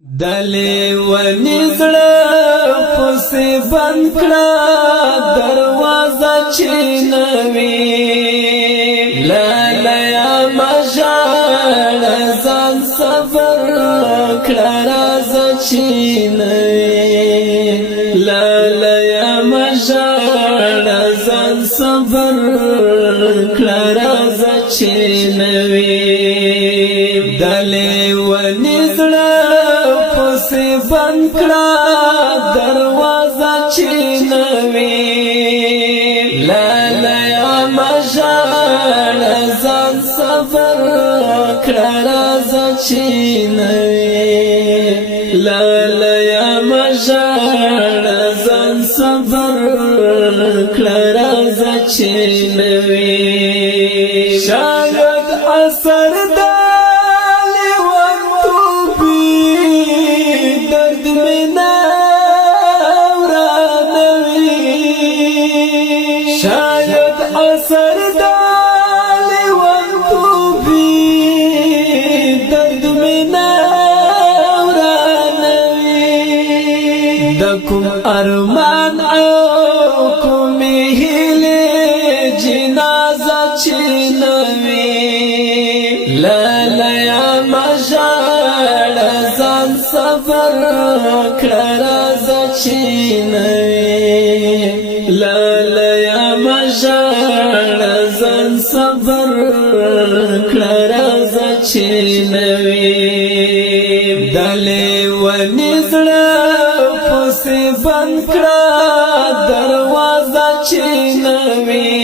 دلی ونی زړه پسې بند کړه دروازه چې نوي لایا مژړ ځان صبر کړه راځه چې نوي لایا مژړ ځان صبر کړه راځه چې نوي دلی ونی زړه بند کړه دروازه چې نوي لایا مژړ ځان صبر کړه راځه چې نوي لایا مژړ ځان صبر کړه راځه چې نوي شاید اثر شاید اثر دالی وانتوبی درد میں نورانوی دکم ارمان او کمی ہیلی جنازہ چینوی لایا مژړ ځان صبر کړه راځه چینوی لایا مژړ ځان صبر کړه راځه چې نوي دلی ونی زړه پسې بند کړه دروازه چې نوي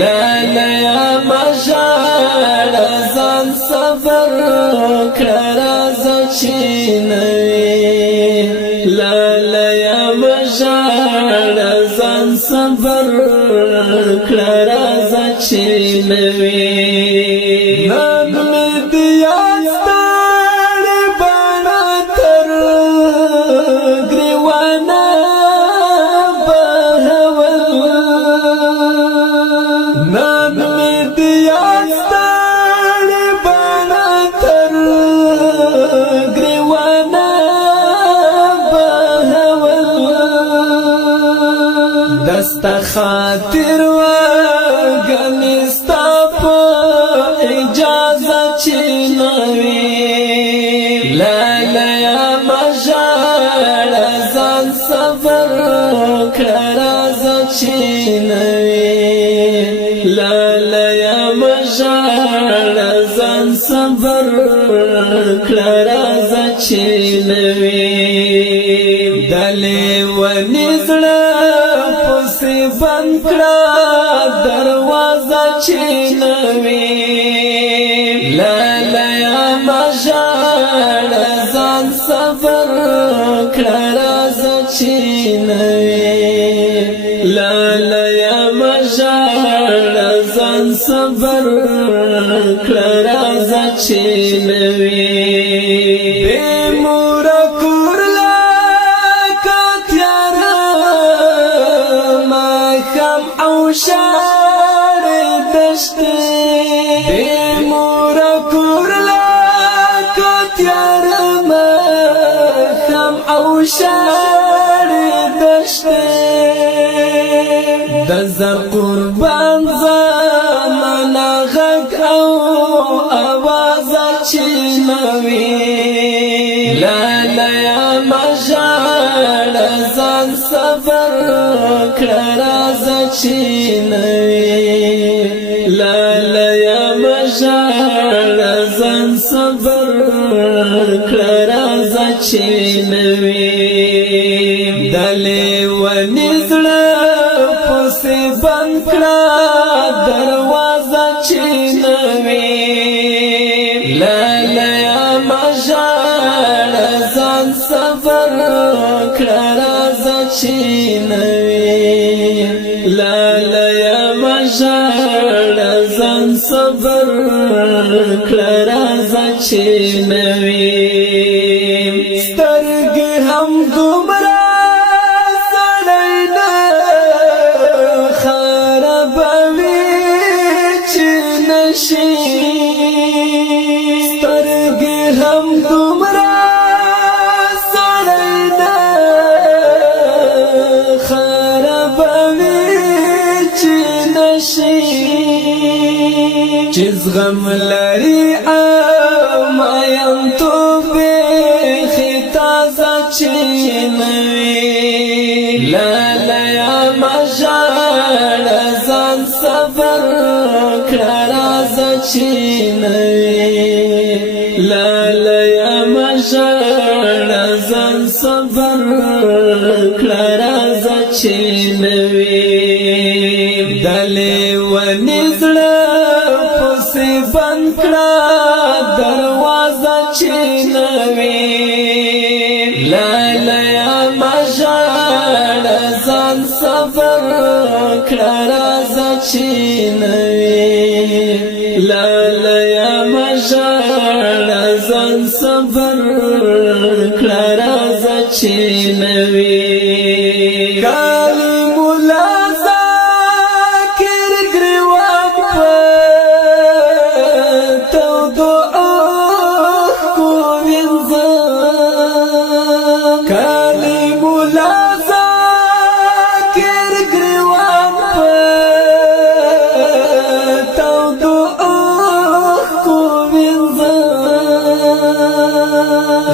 لایا مژړ ځان صبر کړه راځه چې نوي لایا مژړ ځان صبر کړه راځه چې نوي نن مې د یاد ستړې بڼه تر ګریوانه بهول نن مې د یاد ستړې بڼه تر ګریوانه دستا خاطر وگنی ستا پا اجازه چی نوی لایا مژړ ځان صبر کړه راځه چی نوی لایا مژړ ځان صبر کړه راځه چی نوی دلی ونی زړه بند کړه دروازه چې نوي لایا مژړ ځان صبر کړه راځه چې نوي لایا مژړ ځان صبر کړه راځه چې نوي شار دشته بی مورا کورلا کتیار مخم او شار دشته دزر قربان زمانا غگ او آواز چینوی لایا مژړ ځان صبر کړه راځه چې نوي لایا مژړ ځان صبر کړه راځه چې نوي دلی ونی زړه پسې بند کړه دروازه چې نوي لایا مژړ ځان صبر کړه راځه چې نوي لایا مژړ ځان صبر کړه راځه چې نوي سترګې هم دومره سړی نه خرابوي چې نشي سترګې هم دومره زغم لري مایم تو بیخی تازه چینوی لالا یا مجال زان صبر کرازه چینوی لالا یا مجال زان صبر کرازه چینوی دلی ونی زړه پسې بند کړه دروازه چینوي لالا یا مژړ ځان صبر کړه رازه چینوي لالا یا مژړ ځان صبر کړه رازه چینوي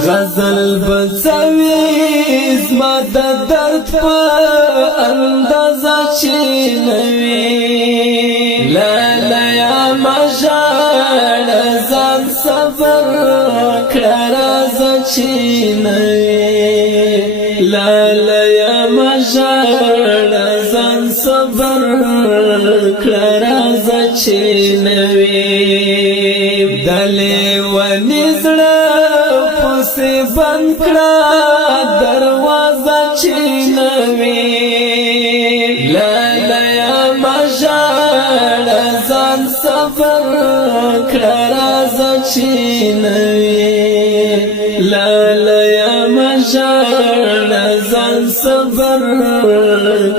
غزل بڅوي زما د درد په اندازه چینوي لالا یا مژړ ځان صبر کړه رازه چینوي لالا یا مژړ ځان صبر کړه رازه چینوي دلې ونی زړه پسې بند کړه دروازه چینوي لالا یا مژړ ځان صبر کړه رازه چینوي لالا یا مژړ ځان صبر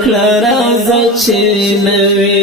کړه رازه چینوي